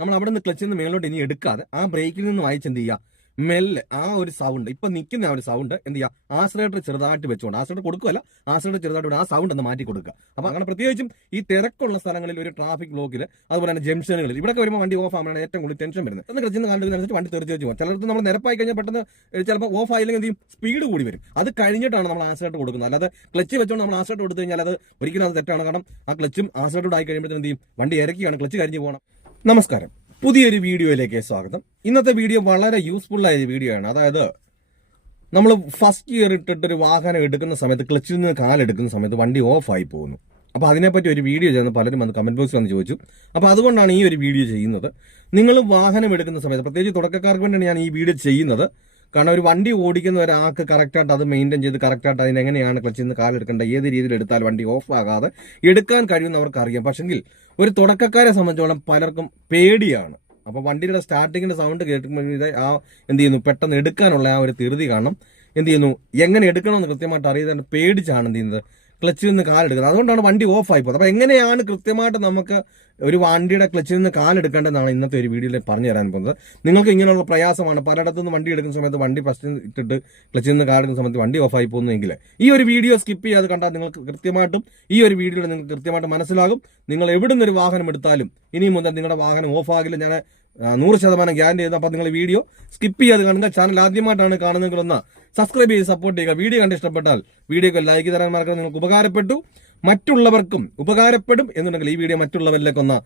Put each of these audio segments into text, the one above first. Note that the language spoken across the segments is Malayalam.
നമ്മൾ അവിടെ നിന്ന് ക്ലച്ചിൽ നിന്ന് മേലോട്ട് ഇനി എടുക്കാതെ ആ ബ്രേക്കിൽ നിന്ന് വായിച്ച് എന്ത് ചെയ്യുക, മെല്ലെ ആ ഒരു സൗണ്ട് ഇപ്പൊ നിൽക്കുന്ന ആ ഒരു സൗണ്ട് എന്ത് ചെയ്യുക, ആക്സിലറേറ്റർ ചെറുതായിട്ട് വെച്ചുകൊണ്ട്, ആക്സിലറേറ്റർ കൊടുക്കുകയല്ല, ആക്സിലറേറ്റർ ചെറുതായിട്ട് ആ സൗണ്ട് ഒന്ന് മാറ്റി കൊടുക്കുക. അപ്പൊ അങ്ങനെ പ്രത്യേകിച്ചും ഈ തിരക്കുള്ള സ്ഥലങ്ങളിൽ, ഒരു ട്രാഫിക് ബ്ലോക്കിൽ, അതുപോലെ തന്നെ ജംഗ്ഷനുകളിൽ ഇവിടെ വരുമ്പോൾ വണ്ടി ഓഫ് ആകുമ്പോഴാണ് ഏറ്റവും കൂടുതൽ ടെൻഷൻ വരുന്നത്. എന്ന് ക്ലച്ചിൽ നിന്ന് കാണിക്കുന്നതനുസരിച്ച് വണ്ടി തെറിച്ച് വെച്ച് പോകും. ചിലർക്ക് നമ്മൾ നിരപ്പായി കഴിഞ്ഞാൽ പെട്ടെന്ന് ചിലപ്പോൾ ഓഫ് ആയില്ലെങ്കിൽ എന്ത് ചെയ്യും, സ്പീഡ് കൂടി വരും. അത് കഴിഞ്ഞിട്ടാണ് നമ്മൾ ആക്സിലറേറ്റർ കൊടുക്കുന്നത്. അല്ലാതെ ക്ലച്ച് വെച്ചുകൊണ്ട് നമ്മൾ ആക്സിലറേറ്റർ കൊടുത്തു കഴിഞ്ഞാൽ അത് ഒരിക്കലും അത് തെറ്റാണ്. കാരണം ആ ക്ലച്ചും ആക്സിലറേറ്റർ ആയി കഴിയുമ്പോഴത്തേക്കും എന്ത് ചെയ്യും, വണ്ടി ഇറക്കിയാണ് ക്ലച്ച് കരിഞ്ഞു പോകണം. നമസ്കാരം, പുതിയൊരു വീഡിയോയിലേക്ക് സ്വാഗതം. ഇന്നത്തെ വീഡിയോ വളരെ യൂസ്ഫുൾ ആയ ഒരു വീഡിയോ ആണ്. അതായത് നമ്മൾ ഫസ്റ്റ് ഗിയർ ഇട്ടിട്ടൊരു വാഹനം എടുക്കുന്ന സമയത്ത്, ക്ലച്ചിൽ നിന്ന് കാലെടുക്കുന്ന സമയത്ത് വണ്ടി ഓഫ് ആയി പോകുന്നു. അപ്പോൾ അതിനെപ്പറ്റി ഒരു വീഡിയോ ചെയ്യുന്ന പലരും വന്ന് കമന്റ് ബോക്സിൽ വന്ന് ചോദിച്ചു. അപ്പോൾ അതുകൊണ്ടാണ് ഈ ഒരു വീഡിയോ ചെയ്യുന്നത്. നിങ്ങൾ വാഹനം എടുക്കുന്ന സമയത്ത്, പ്രത്യേകിച്ച് തുടക്കക്കാർക്ക് വേണ്ടിയാണ് ഞാൻ ഈ വീഡിയോ ചെയ്യുന്നത്. കാരണം ഒരു വണ്ടി ഓടിക്കുന്ന ഒരാൾക്ക് കറക്റ്റായിട്ട് അത് മെയിൻറ്റെയിൻ ചെയ്ത് കറക്റ്റായിട്ട് അതിനെങ്ങനെയാണ് ക്ലച്ചിൽ നിന്ന് കാലെടുക്കേണ്ടത്, ഏത് രീതിയിൽ എടുത്താൽ വണ്ടി ഓഫ് ആകാതെ എടുക്കാൻ കഴിയുന്നവർക്ക് അറിയാം. പക്ഷെങ്കിൽ ഒരു തുടക്കക്കാരെ സംബന്ധിച്ചോളം പലർക്കും പേടിയാണ്. അപ്പോൾ വണ്ടിയുടെ സ്റ്റാർട്ടിങ്ങിന്റെ സൗണ്ട് കേൾക്കുമ്പോൾ ആ എന്ത് ചെയ്യുന്നു, പെട്ടെന്ന് എടുക്കാനുള്ള ആ ഒരു ധൃതി കാണണം. എന്ത് ചെയ്യുന്നു, എങ്ങനെ എടുക്കണമെന്ന് കൃത്യമായിട്ട് അറിയാതെ പേടിച്ചാണ് എന്ത് ചെയ്യുന്നത്, ക്ലച്ചിൽ നിന്ന് കാലെടുക്കുന്നത്. അതുകൊണ്ടാണ് വണ്ടി ഓഫ് ആയി പോകുന്നത്. അപ്പോൾ എങ്ങനെയാണ് കൃത്യമായിട്ട് നമുക്ക് ഒരു വണ്ടിയുടെ ക്ലച്ചിൽ നിന്ന് കാലെടുക്കേണ്ടതെന്നാണ് ഇന്നത്തെ ഒരു വീഡിയോയിൽ പറഞ്ഞു തരാൻ പോകുന്നത്. നിങ്ങൾക്ക് ഇങ്ങനെയുള്ള പ്രയാസമാണ്, പലയിടത്തുനിന്ന് വണ്ടി എടുക്കുന്ന സമയത്ത് വണ്ടി ഫസ്റ്റ് ഇട്ടിട്ട് ക്ലച്ചിൽ നിന്ന് കാലെടുക്കുന്ന സമയത്ത് വണ്ടി ഓഫ് ആയി പോകുന്നെങ്കിൽ ഈ ഒരു വീഡിയോ സ്കിപ്പ് ചെയ്യാതെ കണ്ടാൽ നിങ്ങൾക്ക് കൃത്യമായിട്ടും ഈ ഒരു വീഡിയോയിൽ നിങ്ങൾക്ക് കൃത്യമായിട്ട് മനസ്സിലാകും. നിങ്ങൾ എവിടെ നിന്നൊരു വാഹനം എടുത്താലും ഇനി മുതൽ നിങ്ങളുടെ വാഹനം ഓഫ് ആകില്ല. ഞാൻ 100% ഗ്യാരണ്ടി ചെയ്യുന്നു. അപ്പോൾ നിങ്ങൾ വീഡിയോ സ്കിപ്പ് ചെയ്യാതെ കാണുക. ചാനൽ ആദ്യമായിട്ടാണ് കാണുന്നതെങ്കിൽ ഒന്ന് സബ്സ്ക്രൈബ് ചെയ്ത് സപ്പോർട്ട് ചെയ്യുക. വീഡിയോ കണ്ട് ഇഷ്ടപ്പെട്ടാൽ വീഡിയോക്ക് ലൈക്ക് തരാൻ മറക്കണം. നിങ്ങൾക്ക് ഉപകാരപ്പെട്ടു, മറ്റുള്ളവർക്കും ഉപകാരപ്പെടും എന്നുണ്ടെങ്കിൽ ഈ വീഡിയോ മറ്റുള്ളവരിലേക്ക് ഒന്ന്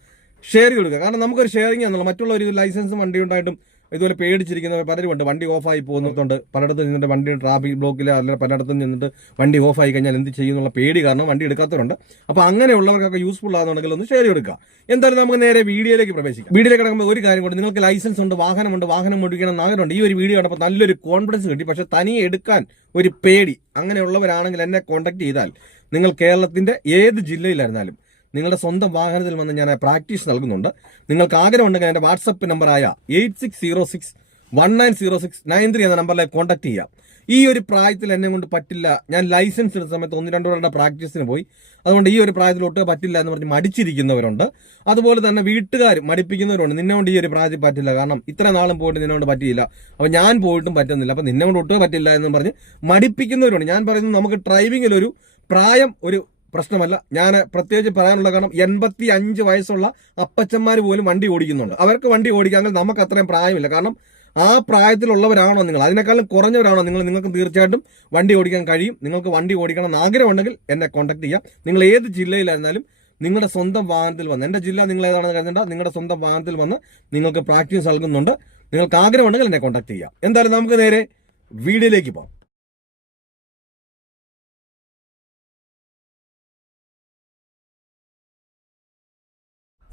ഷെയർ കൊടുക്കുക. കാരണം നമുക്കൊരു ഷെയറിംഗ് ആണല്ലോ. മറ്റുള്ള ഒരു ലൈസൻസും വണ്ടി ഉണ്ടായിട്ടും ഇതുപോലെ പേടിച്ചിരിക്കുന്നവർ പലരുമുണ്ട്. വണ്ടി ഓഫായി പോകുന്നതുകൊണ്ട് പലയിടത്തും നിന്നിട്ട് വണ്ടി ട്രാഫിക് ബ്ലോക്കിൽ അല്ലെങ്കിൽ പലയിടത്തും നിന്നിട്ട് വണ്ടി ഓഫായി കഴിഞ്ഞാൽ എന്ത് ചെയ്യുന്നുള്ള പേടി കാരണം വണ്ടി എടുക്കാത്തവരുണ്ട്. അപ്പോൾ അങ്ങനെയുള്ളവർക്കൊക്കെ യൂസ്ഫുൾ ആകുന്നുണ്ടെങ്കിൽ ഒന്ന് ഷെയർ കൊടുക്കുക. എന്തായാലും നമുക്ക് നേരെ വീഡിയോയിലേക്ക് പ്രവേശിക്കാം. വീഡിയോയിലേക്ക് കിടക്കുമ്പോൾ ഒരു കാര്യം കൊണ്ട്, നിങ്ങൾക്ക് ലൈസൻസ് ഉണ്ട്, വാഹനമുണ്ട്, വാഹനം ഓടിക്കണം എന്ന് ആഗ്രഹമുണ്ട്. ഈ ഒരു വീഡിയോ കണ്ടപ്പോൾ നല്ലൊരു കോൺഫിഡൻസ് കിട്ടി. പക്ഷെ തനിയെ എടുക്കാൻ ഒരു പേടി, അങ്ങനെയുള്ളവരാണെങ്കിൽ എന്നെ കോൺടാക്ട് ചെയ്താൽ നിങ്ങൾ കേരളത്തിന്റെ ഏത് ജില്ലയിലായിരുന്നാലും നിങ്ങളുടെ സ്വന്തം വാഹനത്തിൽ വന്ന് ഞാൻ പ്രാക്ടീസ് നൽകുന്നുണ്ട്. നിങ്ങൾക്ക് ആഗ്രഹമുണ്ടെങ്കിൽ എൻ്റെ വാട്സപ്പ് നമ്പറായ 8606190693 എന്ന നമ്പറിലേക്ക് കോൺടാക്ട് ചെയ്യാം. ഈ ഒരു പ്രായത്തിൽ എന്നെ കൊണ്ട് പറ്റില്ല, ഞാൻ ലൈസൻസ് എടുത്ത സമയത്ത് 1-2 പേരുടെ പ്രാക്ടീസിന് പോയി, അതുകൊണ്ട് ഈ ഒരു പ്രായത്തിൽ ഒട്ടും പറ്റില്ല എന്ന് പറഞ്ഞ് മടിച്ചിരിക്കുന്നവരുണ്ട്. അതുപോലെ തന്നെ വീട്ടുകാർ മടിപ്പിക്കുന്നവരുണ്ട്. നിന്നെ കൊണ്ട് ഈ ഒരു പ്രായത്തിൽ പറ്റില്ല, കാരണം ഇത്ര നാളും പോയിട്ട് നിന്നെ കൊണ്ട് പറ്റിയില്ല, അപ്പോൾ ഞാൻ പോയിട്ടും പറ്റുന്നില്ല, അപ്പോൾ നിന്നെ കൊണ്ട് ഒട്ടും പറ്റില്ല എന്ന് പറഞ്ഞ് മടിപ്പിക്കുന്നവരുണ്ട്. ഞാൻ പറയുന്നത് നമുക്ക് ഡ്രൈവിങ്ങിലൊരു പ്രായം ഒരു പ്രശ്നമല്ല. ഞാൻ പ്രത്യേകിച്ച് പറയാനുള്ള കാരണം 85 വയസ്സുള്ള അപ്പച്ചന്മാർ പോലും വണ്ടി ഓടിക്കുന്നുണ്ട്. അവർക്ക് വണ്ടി ഓടിക്കാമെങ്കിൽ നമുക്ക് അത്രയും പ്രായമില്ല. കാരണം ആ പ്രായത്തിലുള്ളവരാണോ നിങ്ങൾ, അതിനേക്കാളും കുറഞ്ഞവരാണോ നിങ്ങൾ, നിങ്ങൾക്ക് തീർച്ചയായിട്ടും വണ്ടി ഓടിക്കാൻ കഴിയും. നിങ്ങൾക്ക് വണ്ടി ഓടിക്കണം എന്ന് ആഗ്രഹമുണ്ടെങ്കിൽ എന്നെ കോൺടാക്ട് ചെയ്യാം. നിങ്ങൾ ഏത് ജില്ലയിലായിരുന്നാലും നിങ്ങളുടെ സ്വന്തം വാഹനത്തിൽ വന്ന്, എൻ്റെ ജില്ല നിങ്ങൾ ഏതാണെന്ന് കരുതേണ്ട, നിങ്ങളുടെ സ്വന്തം വാഹനത്തിൽ വന്ന് നിങ്ങൾക്ക് പ്രാക്ടീസ് നൽകുന്നുണ്ട്. നിങ്ങൾക്ക് ആഗ്രഹമുണ്ടെങ്കിൽ എന്നെ കോൺടാക്ട് ചെയ്യാം. എന്തായാലും നമുക്ക് നേരെ വീഡിയോയിലേക്ക് പോകാം.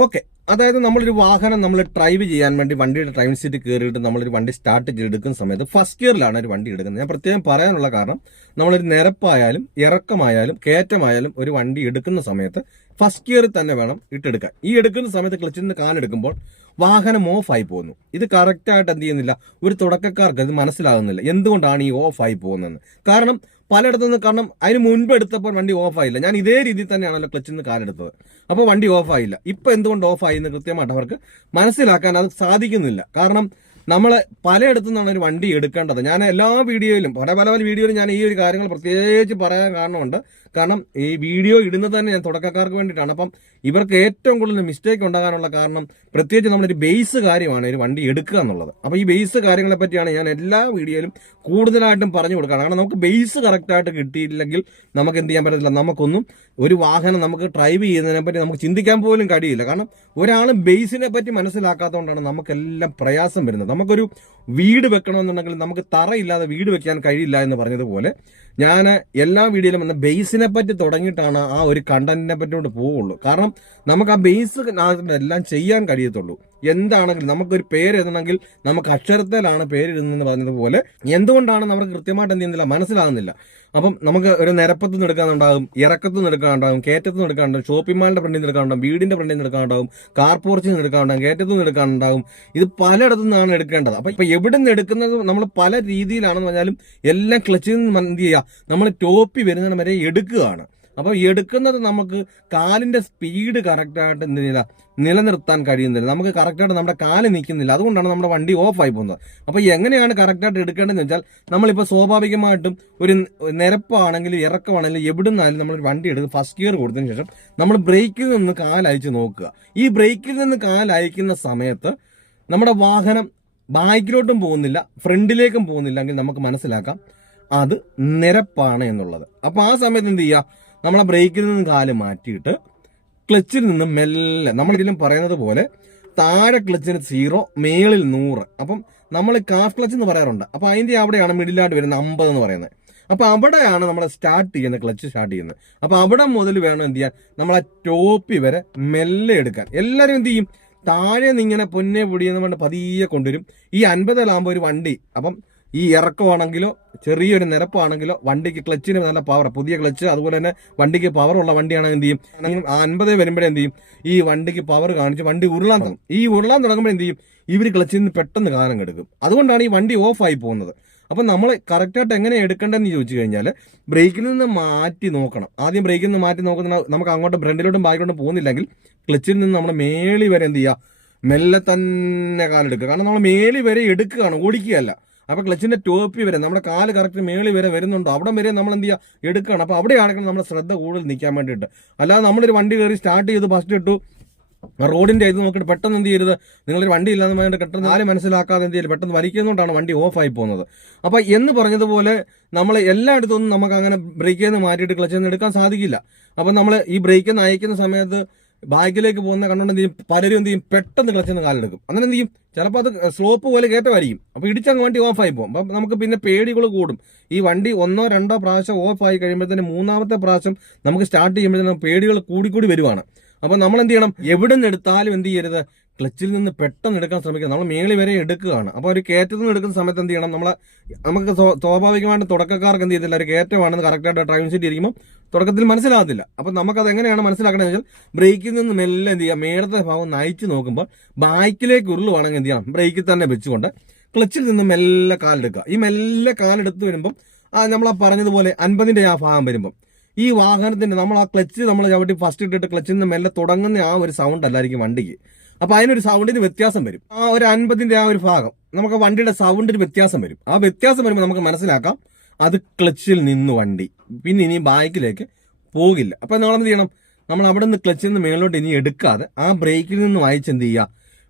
ഓക്കെ, അതായത് നമ്മളൊരു വാഹനം നമ്മൾ ഡ്രൈവ് ചെയ്യാൻ വേണ്ടി വണ്ടിയുടെ ഡ്രൈവിംഗ് സീറ്റ് കയറിയിട്ട് നമ്മളൊരു വണ്ടി സ്റ്റാർട്ട് ചെയ്തെടുക്കുന്ന സമയത്ത് ഫസ്റ്റ് ഗിയറിലാണ് ഒരു വണ്ടി എടുക്കുന്നത്. ഞാൻ പ്രത്യേകം പറയാനുള്ള കാരണം, നമ്മളൊരു നിരപ്പായാലും ഇറക്കമായാലും കയറ്റമായാലും ഒരു വണ്ടി എടുക്കുന്ന സമയത്ത് ഫസ്റ്റ് ഗിയറിൽ തന്നെ വേണം ഇട്ടെടുക്കാൻ. ഈ എടുക്കുന്ന സമയത്ത് ക്ലച്ചിൽ നിന്ന് കാലെടുക്കുമ്പോൾ വാഹനം ഓഫ് ആയി പോകുന്നു. ഇത് കറക്റ്റായിട്ട് എന്ത് ചെയ്യുന്നില്ല, ഒരു തുടക്കക്കാർക്ക് ഇത് മനസ്സിലാകുന്നില്ല എന്തുകൊണ്ടാണ് ഈ ഓഫ് ആയി പോകുന്നതെന്ന്. കാരണം പലയിടത്തുനിന്ന്, കാരണം അതിന് മുൻപ് എടുത്തപ്പോൾ വണ്ടി ഓഫായില്ല, ഞാൻ ഇതേ രീതിയിൽ തന്നെയാണല്ലോ ക്ലച്ചിൽ നിന്ന് കാലെടുത്തത്, അപ്പോൾ വണ്ടി ഓഫായില്ല. ഇപ്പം എന്തുകൊണ്ട് ഓഫായി എന്ന് കൃത്യമായിട്ട് അവർക്ക് മനസ്സിലാക്കാൻ അത് സാധിക്കുന്നില്ല. കാരണം നമ്മൾ പലയിടത്തു നിന്നാണ് ഒരു വണ്ടി എടുക്കേണ്ടത്. ഞാൻ എല്ലാ വീഡിയോയിലും പല വീഡിയോയിലും ഞാൻ ഈ ഒരു കാര്യങ്ങൾ പ്രത്യേകിച്ച് പറയാൻ കാരണമുണ്ട്. കാരണം ഈ വീഡിയോ ഇടുന്നത് തന്നെ ഞാൻ തുടക്കക്കാർക്ക് വേണ്ടിയിട്ടാണ്. അപ്പം ഇവർക്ക് ഏറ്റവും കൂടുതൽ മിസ്റ്റേക്ക് ഉണ്ടാകാനുള്ള കാരണം പ്രത്യേകിച്ച് നമ്മളൊരു ബേസ് കാര്യമാണ് ഒരു വണ്ടി എടുക്കുക എന്നുള്ളത്. അപ്പോൾ ഈ ബേസ് കാര്യങ്ങളെ പറ്റിയാണ് ഞാൻ എല്ലാ വീഡിയോയിലും കൂടുതലായിട്ടും പറഞ്ഞു കൊടുക്കുക. കാരണം നമുക്ക് ബേസ് കറക്റ്റായിട്ട് കിട്ടിയില്ലെങ്കിൽ നമുക്ക് എന്ത് ചെയ്യാൻ പറ്റത്തില്ല, നമുക്കൊന്നും ഒരു വാഹനം നമുക്ക് ഡ്രൈവ് ചെയ്യുന്നതിനെ പറ്റി നമുക്ക് ചിന്തിക്കാൻ പോലും കഴിയില്ല. കാരണം ഒരാൾ ബേസിനെ പറ്റി മനസ്സിലാക്കാത്തതുകൊണ്ടാണ് നമുക്കെല്ലാം പ്രയാസം വരുന്നത്. നമുക്കൊരു വീട് വെക്കണമെന്നുണ്ടെങ്കിൽ നമുക്ക് തറയില്ലാതെ വീട് വെക്കാൻ കഴിയില്ല എന്ന് പറഞ്ഞതുപോലെ ഞാൻ എല്ലാ വീഡിയോയിലും വന്ന ബേസിനെ പറ്റി തുടങ്ങിയിട്ടാണ് ആ ഒരു കണ്ടന്റിനെ പറ്റിയോട്ട് പോവുള്ളൂ. കാരണം നമുക്ക് ആ ബേസ് എല്ലാം ചെയ്യാൻ കഴിയത്തുള്ളൂ. എന്താണെങ്കിലും നമുക്കൊരു പേര് എഴുതണമെങ്കിൽ നമുക്ക് അക്ഷരത്തിലാണ് പേരിടുന്നതെന്ന് പറഞ്ഞതുപോലെ എന്തുകൊണ്ടാണ് നമുക്ക് കൃത്യമായിട്ട് എന്ത് ചെയ്യുന്നില്ല, മനസ്സിലാകുന്നില്ല. അപ്പം നമുക്ക് ഒരു നിരപ്പത്ത് നിന്ന് എടുക്കാനുണ്ടാകും, ഇറക്കത്ത് നിന്ന് എടുക്കാനുണ്ടാകും, കയറ്റത്ത് നിന്ന് എടുക്കാനുണ്ടാകും, ഷോപ്പിംഗ് മാളിന്റെ ഫ്രണ്ടിൽ നിന്ന് എടുക്കാനുണ്ടാകും, വീടിന്റെ ഫ്രണ്ടിൽ നിന്ന് എടുക്കാനുണ്ടാകും, കാർ പോർച്ചിൽ നിന്ന് എടുക്കാനുണ്ടാകും, കയറ്റത്ത് നിന്ന് എടുക്കാനുണ്ടാകും. ഇത് പലയിടത്തു നിന്നാണ് എടുക്കേണ്ടത്. അപ്പൊ ഇപ്പൊ എവിടെ നിന്ന് എടുക്കുന്നത് നമ്മൾ പല രീതിയിലാണെന്ന് പറഞ്ഞാലും എല്ലാം ക്ലച്ചിൽ നിന്ന് എന്ത് ചെയ്യുക, നമ്മൾ ടോപ്പി വരുന്നതിന് വരെ എടുക്കുകയാണ്. അപ്പോൾ എടുക്കുന്നത് നമുക്ക് കാലിന്റെ സ്പീഡ് കറക്റ്റായിട്ട് എന്തിനില്ല നിലനിർത്താൻ കഴിയുന്നില്ല, നമുക്ക് കറക്റ്റായിട്ട് നമ്മുടെ കാല് നിൽക്കുന്നില്ല, അതുകൊണ്ടാണ് നമ്മുടെ വണ്ടി ഓഫായി പോകുന്നത്. അപ്പോൾ എങ്ങനെയാണ് കറക്റ്റായിട്ട് എടുക്കേണ്ടതെന്ന് വെച്ചാൽ നമ്മളിപ്പോൾ സ്വാഭാവികമായിട്ടും ഒരു നിരപ്പാണെങ്കിലും ഇറക്കമാണെങ്കിലും എവിടെ നിന്നാലും നമ്മൾ വണ്ടി എടുത്ത് ഫസ്റ്റ് ഗിയർ കൊടുത്തതിന് ശേഷം നമ്മൾ ബ്രേക്കിൽ നിന്ന് കാലയച്ച് നോക്കുക. ഈ ബ്രേക്കിൽ നിന്ന് കാലയക്കുന്ന സമയത്ത് നമ്മുടെ വാഹനം ബാക്കിലോട്ടും പോകുന്നില്ല ഫ്രണ്ടിലേക്കും പോകുന്നില്ല എങ്കിൽ നമുക്ക് മനസ്സിലാക്കാം അത് നിരപ്പാണ് എന്നുള്ളത്. അപ്പോൾ ആ സമയത്ത് എന്ത് ചെയ്യുക, നമ്മളെ ബ്രേക്കിൽ നിന്ന് കാല് മാറ്റിയിട്ട് ക്ലച്ചിൽ നിന്ന് മെല്ലെ, നമ്മളിതിലും പറയുന്നത് പോലെ താഴെ ക്ലച്ചിന് 0, മേളിൽ 100. അപ്പം നമ്മൾ കാഫ് ക്ലച്ച് എന്ന് പറയാറുണ്ട്. അപ്പോൾ അതിൻ്റെ അവിടെയാണ് മിഡിലായിട്ട് വരുന്നത് 50 എന്ന് പറയുന്നത്. അപ്പോൾ അവിടെയാണ് നമ്മൾ സ്റ്റാർട്ട് ചെയ്യുന്നത്, ക്ലച്ച് സ്റ്റാർട്ട് ചെയ്യുന്നത്. അപ്പോൾ അവിടെ മുതൽ വേണം എന്ത് ചെയ്യാൻ, നമ്മളെ ടോപ്പി വരെ മെല്ലെ എടുക്കാൻ. എല്ലാവരും എന്ത് ചെയ്യും, താഴെ നിന്ന് ഇങ്ങനെ പൊന്നെ പൊടിയെന്ന് പറഞ്ഞ് പതിയെ കൊണ്ടുവരും. ഈ 50 ഒരു വണ്ടി, അപ്പം ഈ ഇറക്കമാണെങ്കിലോ ചെറിയൊരു നിരപ്പാണെങ്കിലോ വണ്ടിക്ക് ക്ലച്ചിന് നല്ല പവർ, പുതിയ ക്ലച്ച്, അതുപോലെ തന്നെ വണ്ടിക്ക് പവറുള്ള വണ്ടിയാണെങ്കിൽ എന്ത് ചെയ്യും, 50 വരുമ്പോഴേ എന്ത് ചെയ്യും, ഈ വണ്ടിക്ക് പവർ കാണിച്ച് വണ്ടി ഉരുളാൻ തുടങ്ങും. ഈ ഉരുളാൻ തുടങ്ങുമ്പോൾ എന്ത് ചെയ്യും, ഇവർ ക്ലച്ചിൽ നിന്ന് പെട്ടെന്ന് കാലം കെടുക്കും. അതുകൊണ്ടാണ് ഈ വണ്ടി ഓഫായി പോകുന്നത്. അപ്പം നമ്മൾ കറക്റ്റായിട്ട് എങ്ങനെ എടുക്കേണ്ടതെന്ന് ചോദിച്ചു കഴിഞ്ഞാൽ ബ്രേക്കിൽ നിന്ന് മാറ്റി നോക്കണം. ആദ്യം ബ്രേക്കിൽ നിന്ന് മാറ്റി നോക്കുന്ന നമുക്ക് അങ്ങോട്ട് ഫ്രണ്ടിലോട്ടും ബാക്കിലോട്ടും പോകുന്നില്ലെങ്കിൽ ക്ലച്ചിൽ നിന്ന് നമ്മൾ മേളി വരെ എന്ത് ചെയ്യുക, മെല്ലെ തന്നെ കാലെടുക്കുക. കാരണം നമ്മൾ മേളി വരെ എടുക്കുകയാണ്, ഓടിക്കുകയല്ല. അപ്പോൾ ക്ലച്ചിന്റെ ടോപ്പി വരെ നമ്മുടെ കാല് കറക്റ്റ് മേളി വരെ വരുന്നുണ്ടോ അവിടെ വരെ നമ്മൾ എന്ത് ചെയ്യുക, എടുക്കുകയാണ്. അപ്പോൾ അവിടെയാണെങ്കിൽ നമ്മുടെ ശ്രദ്ധ കൂടുതൽ നിൽക്കാൻ വേണ്ടിയിട്ട്. അല്ലാതെ നമ്മളൊരു വണ്ടി കയറി സ്റ്റാർട്ട് ചെയ്ത് ഫസ്റ്റ് ഇട്ടു റോഡിന്റെ ഇത് നോക്കിയിട്ട് പെട്ടെന്ന് എന്ത് ചെയ്യരുത്, നിങ്ങളൊരു വണ്ടി ഇല്ലാതെ വേണ്ടി പെട്ടെന്ന് ആരും മനസ്സിലാക്കാതെ എന്ത് ചെയ്യരുത്, പെട്ടെന്ന് വലിക്കുന്നതുകൊണ്ടാണ് വണ്ടി ഓഫായി പോകുന്നത്. അപ്പോൾ എന്ന് പറഞ്ഞതുപോലെ നമ്മൾ എല്ലായിടത്തൊന്നും നമുക്ക് അങ്ങനെ ബ്രേക്കിൽ നിന്ന് മാറ്റിയിട്ട് ക്ലച്ചിൽ നിന്ന് എടുക്കാൻ സാധിക്കില്ല. അപ്പം നമ്മൾ ഈ ബ്രേക്കിൽ നിന്ന് അയക്കുന്ന സമയത്ത് ബാക്കിലേക്ക് പോകുന്ന കണ്ടുകൊണ്ട് എന്ത് ചെയ്യും, പലരും എന്ത് ചെയ്യും, പെട്ടെന്ന് ക്ലച്ചിൽ നിന്ന് കാലെടുക്കും. അങ്ങനെ എന്ത് ചെയ്യും, ചിലപ്പോൾ അത് സ്ലോപ്പ് പോലെ കയറ്റമായിരിക്കും. അപ്പോൾ ഇടിച്ചങ്ങ് വണ്ടി ഓഫായി പോകും. അപ്പം നമുക്ക് പിന്നെ പേടികൾ കൂടും. ഈ വണ്ടി 1-2 പ്രാവശ്യം ഓഫായി കഴിയുമ്പോഴത്തേന് 3-ാമത്തെ പ്രാവശ്യം നമുക്ക് സ്റ്റാർട്ട് ചെയ്യുമ്പോഴത്തേനും പേടികൾ കൂടിക്കൂടി വരുവാണ്. അപ്പോൾ നമ്മൾ എന്ത് ചെയ്യണം, എവിടെ നിന്ന് എടുത്താലും എന്ത് ചെയ്യരുത്, ക്ലച്ചിൽ നിന്ന് പെട്ടെന്ന് എടുക്കാൻ ശ്രമിക്കുക. നമ്മൾ മേളി വരെ എടുക്കുകയാണ്. അപ്പോൾ ഒരു കയറ്റത്തിൽ നിന്ന് എടുക്കുന്ന സമയത്ത് എന്ത് ചെയ്യണം, നമുക്ക് സ്വാഭാവികമായിട്ട് തുടക്കക്കാർക്ക് എന്ത് ചെയ്തില്ല, ഒരു കയറ്റമാണെന്ന് കറക്റ്റായിട്ട് ഡ്രൈവിംഗ് സീറ്റ് ഇരിക്കുമ്പോൾ തുടക്കത്തിൽ മനസ്സിലാകത്തില്ല. അപ്പം നമുക്കത് എങ്ങനെയാണ് മനസ്സിലാക്കണമെന്ന് വെച്ചാൽ ബ്രേക്കിൽ നിന്ന് മെല്ലെ എന്ത് ചെയ്യുക, മേളത്തെ ഭാഗം നയിച്ച് നോക്കുമ്പോൾ ബാക്കിലേക്ക് ഉരുളുവാണെങ്കിൽ എന്ത് ചെയ്യണം, ബ്രേക്കിൽ തന്നെ വെച്ചുകൊണ്ട് ക്ലച്ചിൽ നിന്ന് മെല്ലെ കാലെടുക്കുക. ഈ മെല്ലെ കാലെടുത്ത് വരുമ്പം നമ്മൾ പറഞ്ഞതുപോലെ 50ന്റെ ആ ഭാഗം വരുമ്പം ഈ വാഹനത്തിന്റെ നമ്മൾ ആ ക്ലച്ച് നമ്മൾ ചവിട്ടി ഫസ്റ്റ് ഇട്ടിട്ട് ക്ലച്ചിൽ നിന്ന് മെല്ലെ തുടങ്ങുന്ന ആ ഒരു സൗണ്ട് അല്ലായിരിക്കും വണ്ടിക്ക്. അപ്പൊ അതിനൊരു സൗണ്ടിന് വ്യത്യാസം വരും. ആ ഒരു 50ന്റെ ആ ഒരു ഭാഗം നമുക്ക് വണ്ടിയുടെ സൗണ്ടിന് വ്യത്യാസം വരും. ആ വ്യത്യാസം വരുമ്പോൾ നമുക്ക് മനസ്സിലാക്കാം അത് ക്ലച്ചിൽ നിന്ന് വണ്ടി പിന്നെ ഇനി ബാക്കിലേക്ക് പോകില്ല. അപ്പൊ നമ്മൾ എന്ത് ചെയ്യണം, നമ്മൾ അവിടെ നിന്ന് ക്ലച്ചിൽ നിന്ന് മേലോട്ട് ഇനി എടുക്കാതെ ആ ബ്രേക്കിൽ നിന്ന് വായിച്ച് എന്ത് ചെയ്യുക,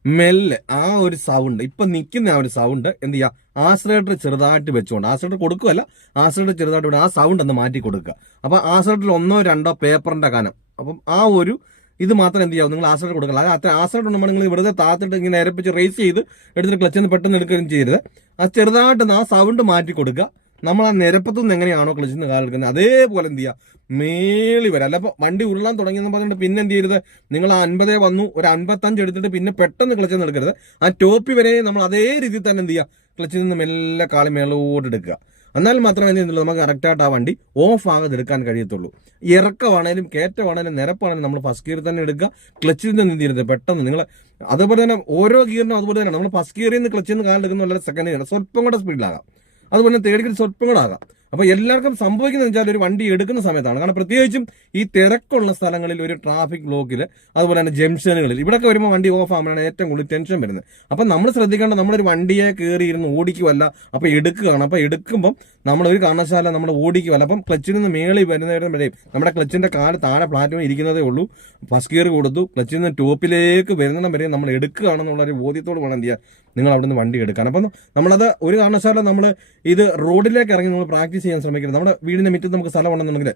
മെല്ലെ ആ ഒരു സൗണ്ട് ഇപ്പൊ നിൽക്കുന്ന ആ ഒരു സൗണ്ട് എന്ത് ചെയ്യുക, ആക്സിലറേറ്റർ ചെറുതായിട്ട് വെച്ചുകൊണ്ട്, ആക്സിലറേറ്റർ കൊടുക്കുകയല്ല, ആക്സിലറേറ്റർ ചെറുതായിട്ട് ആ സൗണ്ട് ഒന്ന് മാറ്റി കൊടുക്കുക. അപ്പൊ ആക്സിലറേറ്ററിൽ 1-2 പേപ്പറിന്റെ കനം, അപ്പം ആ ഒരു ഇത് മാത്രം എന്ത് ചെയ്യാവും, നിങ്ങൾ ആക്സിലറേറ്റർ കൊടുക്കുക. അതായത് അത്ര ആക്സിലറേറ്റർ ഉണ്ടെങ്കിൽ നിങ്ങൾ വെറുതെ താത്തിട്ട് ഇങ്ങനെ ഇരപ്പിച്ച് റേസ് ചെയ്ത് എടുത്തിട്ട് ക്ലച്ചിൽ നിന്ന് പെട്ടെന്ന് എടുക്കുകയും ചെയ്യരുത്. ആ ചെറുതായിട്ട് ആ സൗണ്ട് മാറ്റി കൊടുക്കുക. നമ്മൾ ആ നിരപ്പത്തുനിന്ന് എങ്ങനെയാണോ ക്ലച്ചിൽ നിന്ന് കാലെടുക്കുന്നത് അതേപോലെ എന്ത് ചെയ്യുക, മേളി വരാം. അല്ല, അപ്പോൾ വണ്ടി ഉരുളാൻ തുടങ്ങിയെന്ന് പറഞ്ഞിട്ട് പിന്നെ എന്ത് ചെയ്യരുത്, നിങ്ങൾ 50 വന്നു ഒരു 55 എടുത്തിട്ട് പിന്നെ പെട്ടെന്ന് ക്ലച്ചിൽ നിന്ന് എടുക്കരുത്. ആ ടോപ്പി വരെ നമ്മൾ അതേ രീതിയിൽ തന്നെ എന്ത് ചെയ്യുക, ക്ലച്ചിൽ നിന്ന് മെല്ലെ കാല് മേലോട്ട് എടുക്കുക. എന്നാൽ മാത്രമേ എന്ത് ചെയ്യുന്നുള്ളൂ, നമുക്ക് കറക്റ്റായിട്ട് ആ വണ്ടി ഓഫ് ആകാതെ എടുക്കാൻ കഴിയത്തുള്ളൂ. ഇറക്കമാണേലും കയറ്റമാണേലും നിരപ്പാണേലും നമ്മൾ ഫസ്റ്റ് ഗിയർ തന്നെ എടുക്കുക. ക്ലച്ചിൽ നിന്ന് എന്ത് ചെയ്യരുത്, പെട്ടെന്ന് നിങ്ങൾ അതുപോലെ തന്നെ ഓരോ ഗിയറിനും അതുപോലെ തന്നെ നമ്മൾ ഫസ്റ്റ് ഗിയറിൽ നിന്ന് ക്ലച്ചിൽ നിന്ന് കാലെടുക്കുന്ന വളരെ സെക്കൻഡ് ഗിയർ സ്വല്പം കൂടെ സ്പീഡിലാകാം, അതുപോലെ തന്നെ തേർഡ് ഗിയർ സ്വല്പം കൂടെ ആകാം. അപ്പോൾ എല്ലാവർക്കും സംഭവിക്കുന്നത് വെച്ചാൽ ഒരു വണ്ടി എടുക്കുന്ന സമയത്താണ്. കാരണം പ്രത്യേകിച്ചും ഈ തിരക്കുള്ള സ്ഥലങ്ങളിൽ, ഒരു ട്രാഫിക് ബ്ലോക്കിൽ, അതുപോലെ തന്നെ ജംഗ്ഷനുകളിൽ, ഇവിടെയൊക്കെ വരുമ്പോൾ വണ്ടി ഓഫ് ആകുമ്പോഴാണ് ഏറ്റവും കൂടുതൽ ടെൻഷൻ വരുന്നത്. അപ്പം നമ്മൾ ശ്രദ്ധിക്കേണ്ട, നമ്മളൊരു വണ്ടിയെ കയറിയിരുന്ന് ഓടിക്കുമല്ല, അപ്പോൾ എടുക്കുകയാണ്. അപ്പോൾ എടുക്കുമ്പം നമ്മളൊരു കാരണവശാല നമ്മൾ ഓടിക്കുമല്ല. അപ്പം ക്ലച്ചിൽ നിന്ന് മേളി വരുന്നവരും വരെയും നമ്മുടെ ക്ലച്ചിന്റെ കാല് താഴെ പ്ലാറ്റ്ഫോം ഇരിക്കുന്നതേ ഉള്ളൂ. ഫസ്റ്റ് ഗിയർ കൊടുത്തു, ക്ലച്ചിൽ നിന്ന് ടോപ്പിലേക്ക് വരുന്നിടം വരെ നമ്മൾ എടുക്കുകയാണെന്നുള്ളൊരു ബോധ്യത്തോട് വേണം എന്ത് ചെയ്യുക, നിങ്ങൾ അവിടെ നിന്ന് വണ്ടി എടുക്കാൻ. അപ്പം നമ്മളത് ഒരു കാരണവശാലും നമ്മൾ ഇത് റോഡിലേക്ക് ഇറങ്ങി നമ്മൾ പ്രാക്ടീസ് ചെയ്യാൻ ശ്രമിക്കരുത്. നമ്മുടെ വീടിന്റെ മുറ്റത്ത് നമുക്ക് സ്ഥലമുണ്ടെന്നുണ്ടെങ്കിൽ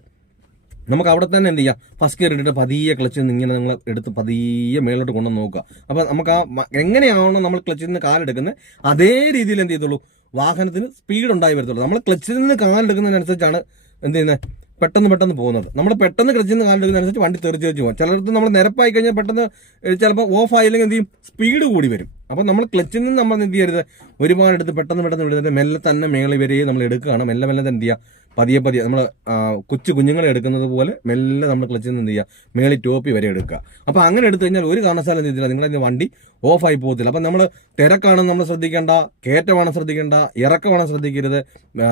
നമുക്ക് അവിടെ തന്നെ എന്ത് ചെയ്യാം, ഫസ്റ്റ് ഗിയർ ഇട്ടിട്ട് പതിയെ ക്ലച്ചിൽ നിന്ന് ഇങ്ങനെ നിങ്ങൾ എടുത്ത് പതിയെ മേലോട്ട് കൊണ്ടു നോക്കുക. അപ്പം നമുക്ക് ആ എങ്ങനെയാണോ നമ്മൾ ക്ലച്ചിൽ നിന്ന് കാലെടുക്കുന്നത് അതേ രീതിയിൽ എന്ത് ചെയ്തുള്ളൂ, വാഹനത്തിന് സ്പീഡ് ഉണ്ടായി വരത്തുള്ളൂ. നമ്മൾ ക്ലച്ചിൽ നിന്ന് കാലെടുക്കുന്നതിനനുസരിച്ചാണ് എന്ത് ചെയ്യുന്നത്, പെട്ടെന്ന് പോകുന്നത്. നമ്മൾ പെട്ടെന്ന് ക്ലച്ചിൽ നിന്ന് കാലെടുക്കുന്നതനുസരിച്ച് വണ്ടി തെറിച്ച് പോകും. ചിലടത്ത് നമ്മൾ നിരപ്പായി കഴിഞ്ഞാൽ പെട്ടെന്ന് ചിലപ്പോൾ ഓഫ് ആയില്ലെങ്കിൽ എന്ത് ചെയ്യും, സ്പീഡ് കൂടി വരും. അപ്പോൾ നമ്മൾ ക്ലച്ചിൽ നിന്ന് നമ്മൾ എന്ത് ചെയ്യരുത്, ഒരുപാട് എടുത്ത് പെട്ടെന്ന് വിടുന്നത് മെല്ലെ തന്നെ മേളി വരെയും നമ്മൾ എടുക്കുകയാണ്. മെല്ലെ എന്ത് ചെയ്യുക, പതിയെ നമ്മൾ കുഞ്ഞുങ്ങളെ എടുക്കുന്നത് പോലെ മെല്ലെ നമ്മൾ ക്ലച്ചിൽ നിന്ന് എന്ത് ചെയ്യുക, മേളി ടോപ്പി വരെ എടുക്കുക. അപ്പോൾ അങ്ങനെ എടുത്തു കഴിഞ്ഞാൽ ഒരു കാരണവശാലും എന്ത് ചെയ്തില്ല, നിങ്ങളതിന് വണ്ടി ഓഫായി പോകത്തില്ല. അപ്പം നമ്മൾ തിരക്കാണെന്ന് നമ്മൾ ശ്രദ്ധിക്കേണ്ട, കയറ്റമാണ് ശ്രദ്ധിക്കേണ്ട, ഇറക്കമാണ് ശ്രദ്ധിക്കരുത്,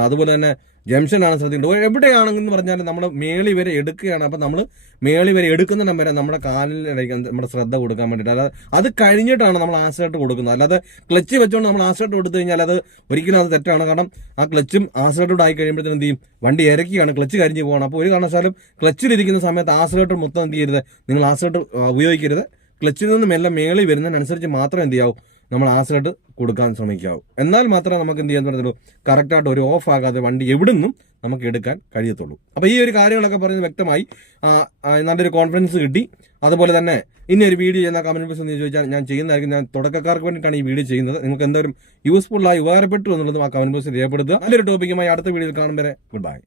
അതുപോലെ തന്നെ ജംഗ്ഷനാണ് ശ്രദ്ധിക്കേണ്ടത്. എവിടെയാണെന്ന് പറഞ്ഞാൽ നമ്മൾ മേളി വരെ എടുക്കുകയാണ്. അപ്പം നമ്മൾ മേളി വരെ എടുക്കുന്നിടം വരെ നമ്മുടെ കാലിലേക്ക് നമ്മുടെ ശ്രദ്ധ കൊടുക്കാൻ വേണ്ടിയിട്ട്, അല്ലാതെ അത് കഴിഞ്ഞിട്ടാണ് നമ്മൾ ആക്സിലേറ്റർ കൊടുക്കുന്നത്. അല്ലാതെ ക്ലച്ച് വെച്ചുകൊണ്ട് നമ്മൾ ആക്സിലേറ്റർ കൊടുത്തു കഴിഞ്ഞാൽ അത് ഒരിക്കലും അത് തെറ്റാണ്. കാരണം ആ ക്ലച്ചും ആക്സിലേറ്ററും ആയി കഴിയുമ്പോഴത്തേനും എന്ത് ചെയ്യും, വണ്ടി ഇറക്കിയാണ്, ക്ലച്ച് കരിഞ്ഞ് പോകണം. അപ്പോൾ ഒരു കാരണവശാലും ക്ലച്ചിലിരിക്കുന്ന സമയത്ത് ആക്സിലേറ്റർ മൊത്തം എന്ത് ചെയ്യരുത്, നിങ്ങൾ ആക്സിലേറ്റർ ഉപയോഗിക്കരുത്. ക്ലച്ചിൽ നിന്ന് മെല്ലെ മേളി വരുന്നതിനനുസരിച്ച് മാത്രം എന്ത് ചെയ്യാവും, നമ്മൾ ആക്സിലേറ്റർ കൊടുക്കാൻ ശ്രമിക്കാവും. എന്നാൽ മാത്രമേ നമുക്ക് എന്ത് ചെയ്യാൻ പറ്റത്തുള്ളൂ, കറക്റ്റായിട്ട് ഒരു ഓഫ് ആകാതെ വണ്ടി എവിടുന്നും നമുക്ക് എടുക്കാൻ കഴിയത്തുള്ളൂ. അപ്പോൾ ഈ ഒരു കാര്യങ്ങളൊക്കെ പറയുന്നത് വ്യക്തമായി, നല്ലൊരു കോൺഫിഡൻസ് കിട്ടി. അതുപോലെ തന്നെ ഇനി ഒരു വീഡിയോ ചെയ്യുന്ന കമന്റ് ബോക്സ് എന്ന് ചോദിച്ചാൽ ഞാൻ ചെയ്യുന്നതായിരിക്കും. ഞാൻ തുടക്കക്കാർക്ക് വേണ്ടിയിട്ടാണ് ഈ വീഡിയോ ചെയ്യുന്നത്. നിങ്ങൾക്ക് എന്തെങ്കിലും യൂസ്ഫുൾ ആയി ഉപകാരപ്പെട്ടു എന്നുള്ളതും ആ കമന്റ് ബോക്സിൽ രേഖപ്പെടുത്തുക. നല്ലൊരു ടോപ്പിക്കുമായി അടുത്ത വീഡിയോയിൽ കാണും വരെ ഗുഡ് ബൈ.